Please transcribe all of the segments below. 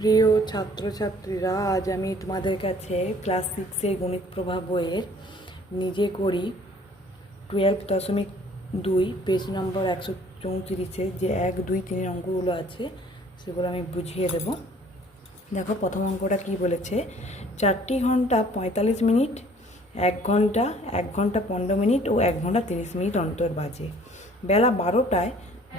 প্রিয় ছাত্রছাত্রীরা, আজ আমি তোমাদের কাছে ক্লাস সিক্সের গণিত প্রভাব বইয়ের নিজে করি টুয়েলভ দশমিক দুই পেজ নম্বর একশো চৌত্রিশে যে এক, দুই, তিনের অঙ্কগুলো আছে, সেগুলো আমি বুঝিয়ে দেব। দেখো, প্রথম অঙ্কটা কি বলেছে? চারটি ঘণ্টা পঁয়তাল্লিশ মিনিট, এক ঘণ্টা এক ঘণ্টা পনেরো মিনিট ও এক ঘণ্টা তিরিশ মিনিট অন্তর বাজে। বেলা বারোটায়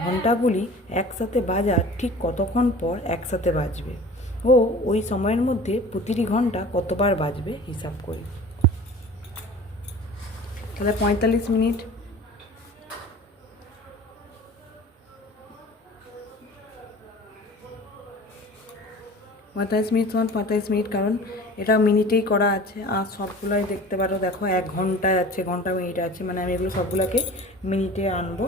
ঘন্টাগুলি একসাথে বাজার ঠিক কতক্ষণ পর একসাথে বাজবে? ও ওই সময়ের মধ্যে প্রতিটি ঘণ্টা কতবার বাজবে হিসাব করি? তাহলে পঁয়তাল্লিশ মিনিট। পঁয়তাল্লিশ মিনিট সমান পঁয়তাল্লিশ মিনিট, কারণ এটা মিনিটেই করা আছে। আর সবগুলোই দেখতে পারো, দেখো এক ঘণ্টা আছে, ঘণ্টা মিনিট আছে মানে আমি এগুলো সবগুলোকে মিনিটে আনব।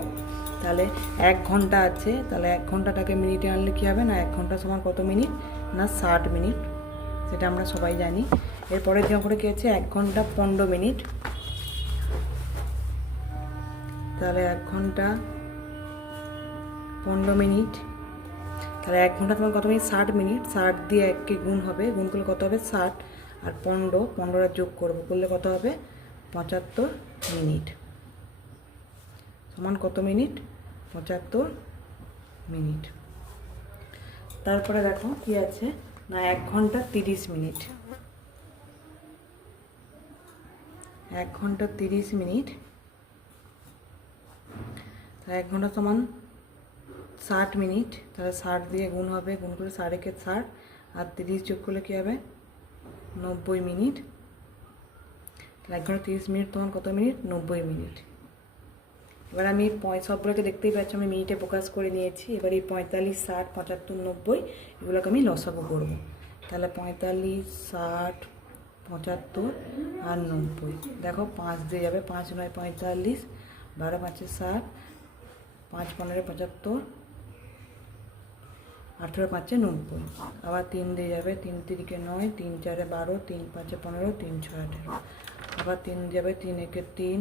তাহলে এক ঘণ্টা আছে, তাহলে এক ঘন্টাটাকে মিনিটে আনলে কী হবে না? এক ঘণ্টা সমান কত মিনিট? না, ষাট মিনিট সেটা আমরা সবাই জানি। এরপরে যে অঙ্কটা কী আছে এক ঘণ্টা পনেরো মিনিট। তাহলে এক ঘণ্টা পনেরো মিনিট। তাহলে এক ঘণ্টা তোমার কত মিনিট? ষাট মিনিট। ষাট দিয়ে এককে গুণ হবে। গুণ করলে কত হবে? ষাট। আর পনেরো, পনেরোটা যোগ করব। করলে কত হবে? পঁচাত্তর মিনিট। সমান কত মিনিট? পঁচাত্তর মিনিট। তারপরে দেখো কি আছে? না, এক ঘণ্টা তিরিশ মিনিট। এক ঘণ্টা তিরিশ মিনিট। তাহলে এক ঘণ্টা সমান ষাট মিনিট। তাহলে ষাট দিয়ে গুণ হবে, গুণ করে ষাট একে ষাট, আর তিরিশ যোগ করলে কী হবে? নব্বই মিনিট। তাহলে এক ঘণ্টা তিরিশ মিনিট তোমার কত মিনিট? নব্বই মিনিট। এবার আমি সবগুলোকে দেখতেই পাচ্ছি, আমি মিনিটে প্রকাশ করে নিয়েছি। এবার এই পঁয়তাল্লিশ, ষাট, পঁচাত্তর, নব্বই, এগুলোকে আমি লসাগু করব। তাহলে পঁয়তাল্লিশ, ষাট, পঁচাত্তর আর নব্বই। দেখো, পাঁচ দিয়ে যাবে। পাঁচ নয়, পঁয়তাল্লিশ, বারো, পাঁচে ষাট, পাঁচ, পনেরো, পঁচাত্তর, আঠেরো, পাঁচে নব্বই। আবার তিন দিয়ে যাবে। তিন তিরিকে নয়, তিন চারে বারো, তিন পাঁচে পনেরো, তিন ছয় আঠেরো। আবার তিন যাবে, তিন একে তিন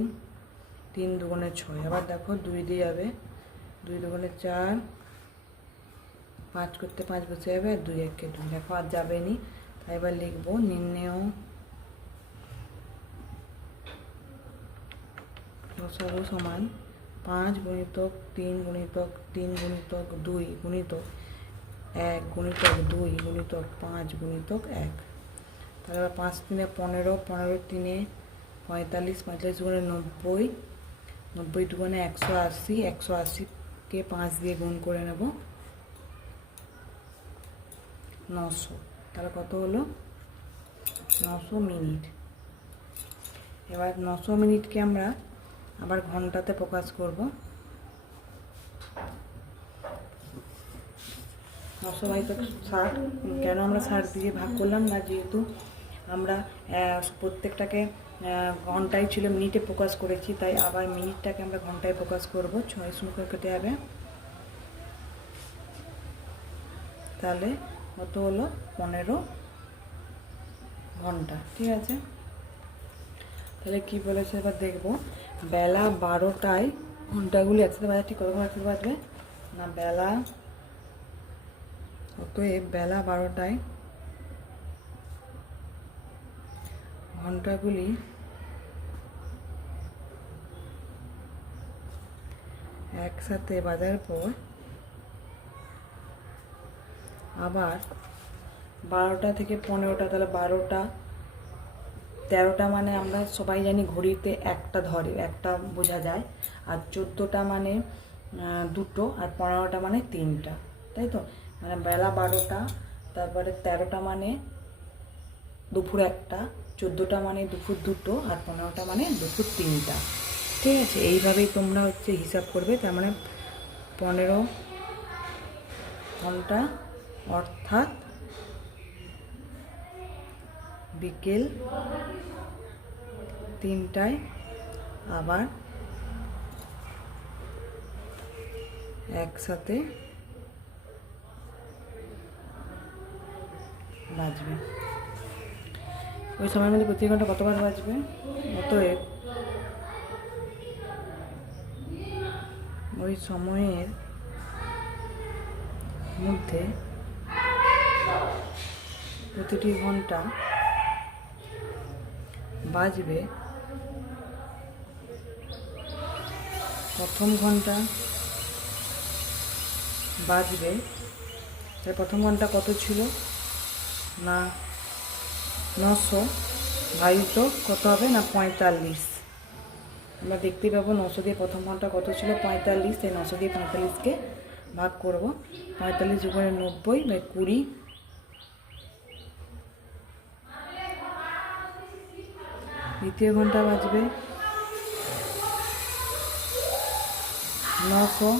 তিন দুগুণে ছয়। আবার দেখো দুই দিয়ে যাবে। দুই দুগুণে চার, পাঁচ করতে পাঁচ বসে যাবে, দুই একে দুই। দেখো আর যাবে নি তাই এবার লিখব নির্ণেয় লসাগু সমান পাঁচ গুণিতক তিন গুণিতক তিন গুণিতক দুই গুণিতক এক গুণিতক দুই গুণিতক পাঁচ গুণিতক এক। তাহলে পাঁচ তিনে পনেরো পনেরো তিনে পঁয়তাল্লিশ পঁয়তাল্লিশ গুণে নব্বই নব্বই দুগুণে একশো আশি, একশো আশিকে পাঁচ দিয়ে গুণ করে নেব নশো। তাহলে কত হলো? নশো মিনিট। এবার নশো মিনিটকে আমরা আবার ঘন্টাতে প্রকাশ করব। নশো বাই তো ষাট। কেন আমরা ষাট দিয়ে ভাগ করলাম? না, যেহেতু আমরা প্রত্যেকটাকে ঘন্টায় ছিল মিনিটে প্রকাশ করেছি, তাই আবার মিনিটটাকে আমরা ঘন্টায় প্রকাশ করব। ছয় শূন্য কেটে যাবে তাহলে কত হলো? পনেরো ঘণ্টা, ঠিক আছে? তাহলে কি বলেছে এবার দেখব। বেলা বারোটায়, ঘন্টাগুলি একসাথে বাজার ঠিক কতক্ষণ একসাথে বাজবে না, বেলা, অতএব বেলা বারোটায় ঘন্টাগুলি একসাথে বাজার পর আবার বারোটা থেকে পনেরোটা, তাহলে বারোটা, তেরোটা মানে আমরা সবাই জানি ঘড়িতে একটা ধরে, একটা বোঝা যায়। আর চোদ্দোটা মানে দুটো, আর পনেরোটা মানে তিনটা, তাই তো? মানে বেলা বারোটা, তারপরে তেরোটা মানে দুপুর একটা চোদ্দোটা মানে দুপুর দুটো আর পনেরোটা মানে দুপুর তিনটা। ঠিক আছে? এইভাবেই তোমরা হচ্ছে হিসাব করবে। তার মানে পনেরো ঘণ্টা অর্থাৎ বিকেল তিনটায় আবার একসাথে বাজবে। ওই সময়ের মধ্যে প্রতি ঘণ্টা কতবার বাজবে? অতএব ওই সময়ের মধ্যে প্রতিটি ঘণ্টা বাজবে প্রথম ঘণ্টা বাজবে। প্রথম ঘণ্টা কত ছিল? না নশো। ভাজিত কত হবে না পঁয়তাল্লিশ? আমরা দেখতে পাবো নশো দিয়ে প্রথম ঘণ্টা কত ছিল? পঁয়তাল্লিশ। সেই নশো দিয়ে পঁয়তাল্লিশকে ভাগ করব। পঁয়তাল্লিশ উপরে নব্বই বা কুড়ি। দ্বিতীয় ঘণ্টা বাজবে নশো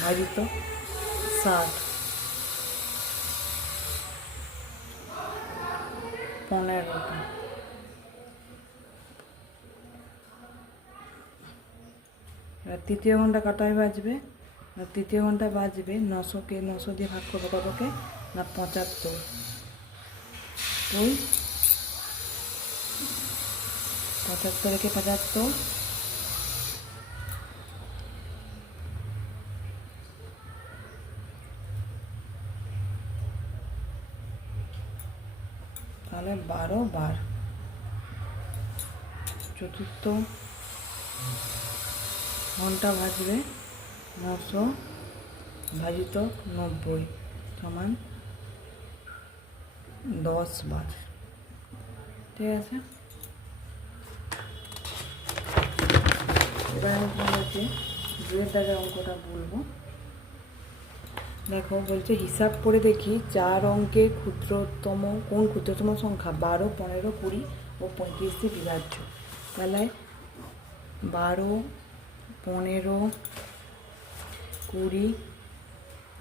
ভাজিত ষাট। পনেরোটা। আর তৃতীয় ঘণ্টা কাটায় বাজবে? না তৃতীয় ঘণ্টা বাজবে নশোকে, নশো দিয়ে ভাগ করব কতকে? না পঁচাত্তর। দুই পঁচাত্তর একে পঁচাত্তর। তাহলে বারো বার। চতুর্থ ঘণ্টা ভাজবে নশো ভাজিত নব্বই সমান দশ বার। ঠিক আছে? এবার আমি তোমাদেরকে দুয়ের দাগের অঙ্কটা বলব। দেখো, বলছে হিসাব করে দেখি চার অঙ্কের ক্ষুদ্রতম, কোন ক্ষুদ্রতম সংখ্যা? বারো, পনেরো, কুড়ি ও পঁয়ত্রিশ দিয়ে বিভাজ্য। তাহলে বারো, পনেরো, কুড়ি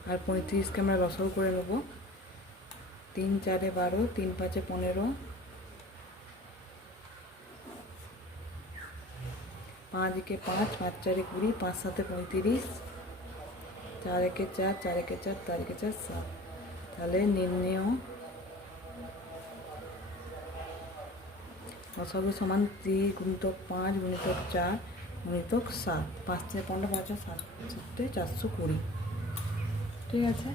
আর পঁয়ত্রিশকে আমরা রসল করে নেব। তিন চারে বারো, তিন পাঁচে পনেরো পাঁচ একে পাঁচ পাঁচ চারে কুড়ি, পাঁচ সাতে পঁয়ত্রিশ চার একে চার চার একে চার চার একে চার, সাত। তাহলে নির্ণয় লসাগু সমান তিন গুণিতক পাঁচ গুণিতক চার গুণিতক সাত। পাঁচ চার পনেরো, পাঁচ সাত সাতে চারশো কুড়ি। ঠিক আছে?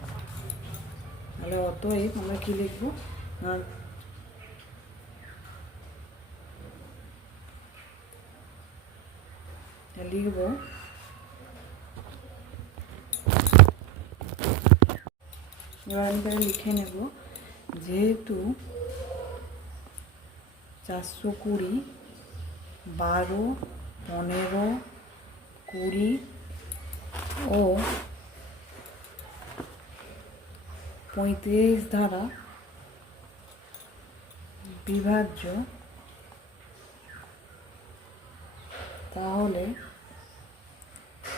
তাহলে অতএব আমরা কী লিখব? লিখব এবার আমি তাহলে লিখে নেব, যেহেতু চারশো কুড়ি, বারো, পনেরো, কুড়ি ও পঁয়ত্রিশ ধারা বিভাজ্য, তাহলে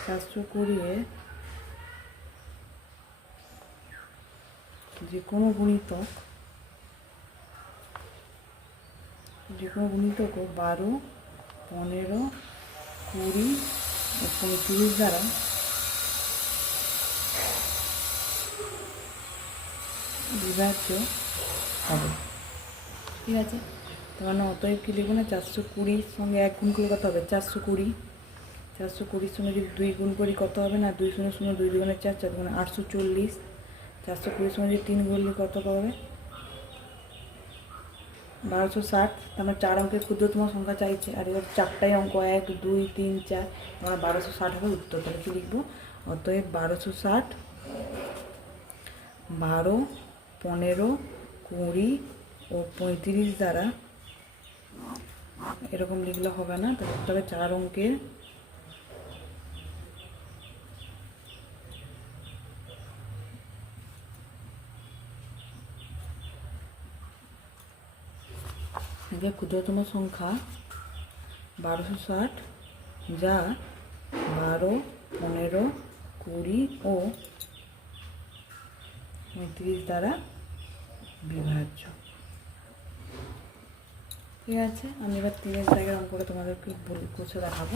চারশো কুড়িয়ে যে কোনো গুণিতক যে কোনো গুণিতক বারো, পনেরো, কুড়ি ও পঁয়ত্রিশ দ্বারা বিভাজ্য হবে। ঠিক আছে? তার মানে অতএব কী লিখব না? চারশো কুড়ির সঙ্গে এক গুণ করে কত হবে? চারশো কুড়ি। চারশো কুড়ির সঙ্গে যদি দুই গুণ করি কত হবে না? দুই শূন্য শূন্য দুই দুগুণে চার চার দুগুণে আটশো চল্লিশ। চারশো কুড়ির সঙ্গে তিন গুণলে কত পাবে? বারোশো ষাট। আমরা চার অঙ্কের ক্ষুদ্রতম সংখ্যা চাইছে। আর এবার চারটাই অঙ্ক, এক, দুই, তিন, চার। আমরা বারোশো ষাট হবে উত্তর। তাহলে কী লিখব? অতএব বারোশো ষাট, বারো, পনেরো, কুড়ি ও পঁয়ত্রিশ দ্বারা এরকম লিখলে হবে না। তবে চার অঙ্কের যে ক্ষুদ্রতম সংখ্যা বারোশো ষাট, যা বারো, পনেরো, কুড়ি ও পঁয়ত্রিশ দ্বারা বিভাজ্য। ঠিক আছে? আমি এবার তিনের জায়গার অঙ্কটা তোমাদেরকে করছে দেখাবো।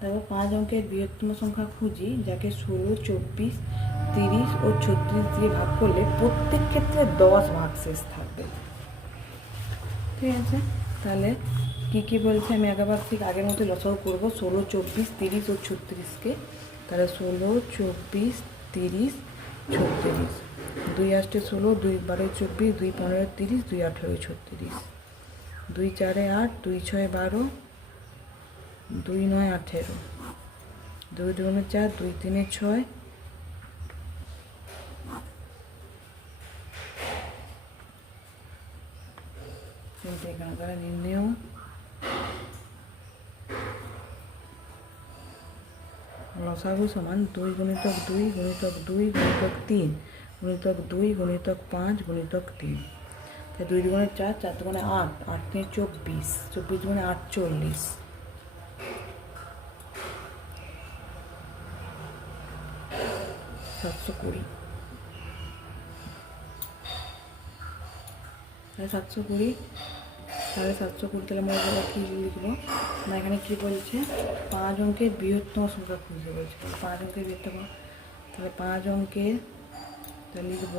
দেখো, পাঁচ অঙ্কের বৃহত্তম সংখ্যা খুঁজি, যাকে ষোলো, চব্বিশ, তিরিশ ও ছত্রিশ দিয়ে ভাগ করলে প্রত্যেক ক্ষেত্রে দশ ভাগ শেষ থাকবে। ঠিক আছে? তাহলে কী কী বলছে আমি একবার ঠিক আগের মতো লসাও করব। ষোলো, চব্বিশ, তিরিশ ও ছত্রিশকে। তাহলে ষোলো, চব্বিশ, তিরিশ, ছত্রিশ। দুই আষ্টে ষোলো, দুই বারোয় চব্বিশ, দুই পনেরো তিরিশ, দুই আঠেরোয় ছত্রিশ। দুই চারে আট, দুই ছয় বারো, দুই নয় আঠেরো। দুই দুগুণে চার, দুই তিনে ছয় এখানে তারা নির্ণেয় লসাগু সমান দুই গুণিতক দুই গুণিতক দুই গুণিতক তিন গুণিতক দুই গুণিতক পাঁচ গুণিতক তিন তাই দুই দুগুণে চার চার দুগুণে আট আট তিনে চব্বিশ চব্বিশ দুগুণে আটচল্লিশ সাতশো কুড়ি সাতশো কুড়ি সাড়ে সাতশো কুড়ি আমরা এবার কী লিখব না এখানে কী বলছে? পাঁচ অঙ্কের বৃহত্তম সংখ্যা খুঁজতে বলছে। পাঁচ অঙ্কের বৃহত্তম। তাহলে পাঁচ অঙ্কের তাহলে লিখব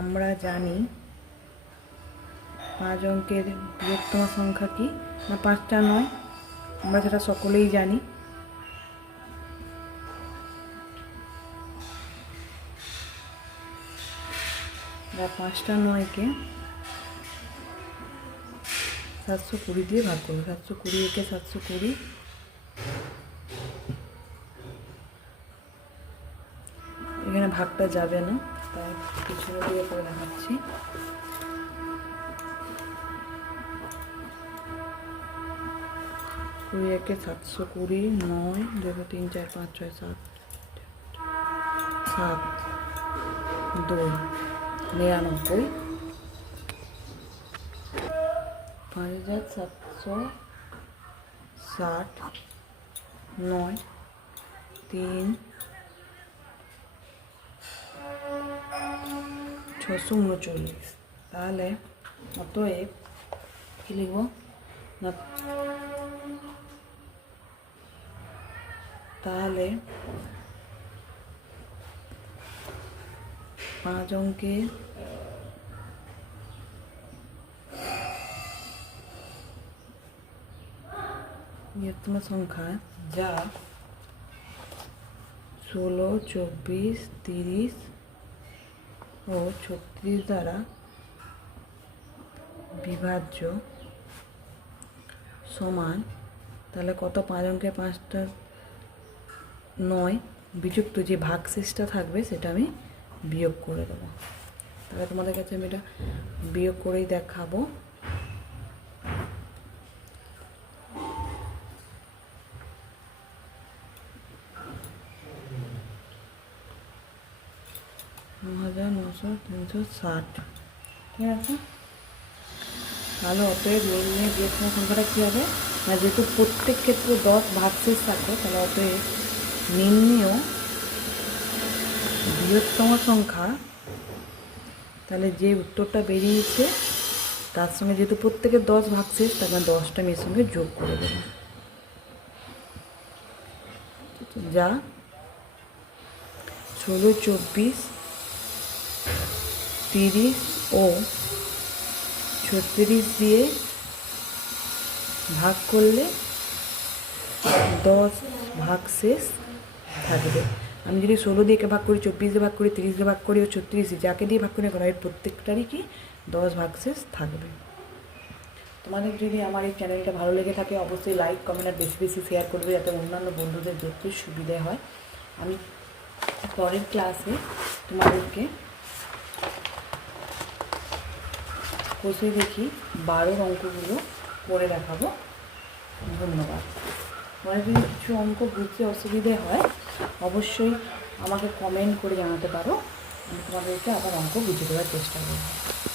আমরা জানি পাঁচ অঙ্কের বৃহত্তম সংখ্যা কি? না, পাঁচটা নয়। আমরা সেটা সকলেই জানি। পাঁচটা নয়কে সাতশো কুড়ি দিয়ে ভাগ করব সাতশো কুড়ি একে সাতশো কুড়ি। এখানে ভাগটা যাবে না, তাই পিছনে দিয়ে করে দেখাচ্ছি। কুড়ি একে সাতশো কুড়ি, নয় দুটো তিন, চার, পাঁচ, ছয়, সাত সাত, দুই, নিরানব্বই। পাঁচ হাজার সাতশো ষাট নয় তিন ছশো উনচল্লিশ তাহলে অতএব কী লিখব না তাহলে পাঁচ অঙ্কের বৃহত্তম সংখ্যা যা ষোলো, চব্বিশ, তিরিশ ও ছত্রিশ দ্বারা বিভাজ্য সমান, তাহলে কত? পাঁচ অঙ্কের পাঁচটা নয়। বিযুক্ত যে ভাগশেষটা থাকবে, সেটা আমি বিয়োগ করে দেবো। তাহলে তোমাদের কাছে আমি এটা বিয়োগ করেই দেখাবো। ন হাজার নশো তিনশো ষাট। ঠিক আছে? তাহলে অতএব বৃহত্তম সংখ্যাটা কী হবে? না যেহেতু প্রত্যেক ক্ষেত্রে দশ ভাগশেষ থাকে, তাহলে অতএব নির্ণেয় বৃহত্তম সংখ্যা, তাহলে যে উত্তরটা বেরিয়েছে, তার সঙ্গে যেহেতু প্রত্যেকের দশ ভাগশেষ তাহলে দশটা মেয়ের সঙ্গে যোগ করে দেবো। যা ষোলো, চব্বিশ তিরিশ ও ছত্রিশ দিয়ে ভাগ করলে দশ ভাগ শেষ থাকবে। আমি যদি ষোলো দিয়ে ভাগ করি, চব্বিশ দিয়ে ভাগ করি, তিরিশ দিয়ে ভাগ করি, ও ছত্রিশ যাকে দিয়ে ভাগ করে হয় প্রত্যেকটারই কি দশ ভাগ শেষ থাকবে। তোমাদের যদি আমার এই চ্যানেলটা ভালো লেগে থাকে, অবশ্যই লাইক কমেন্ট আর বেশি বেশি শেয়ার করবে যাতে অন্যান্য বন্ধুদের দেখতে সুবিধে হয়। আমি পরের ক্লাসে তোমাদেরকে কষে দেখি বারোর অঙ্কগুলো করে দেখাবো। ধন্যবাদ। তোমার যদি কিছু অঙ্ক বুঝতে অসুবিধে হয়, অবশ্যই আমাকে কমেন্ট করে জানাতে পারো। আমি তোমাদেরকে আবার অঙ্ক বুঝে দেওয়ার চেষ্টা করব।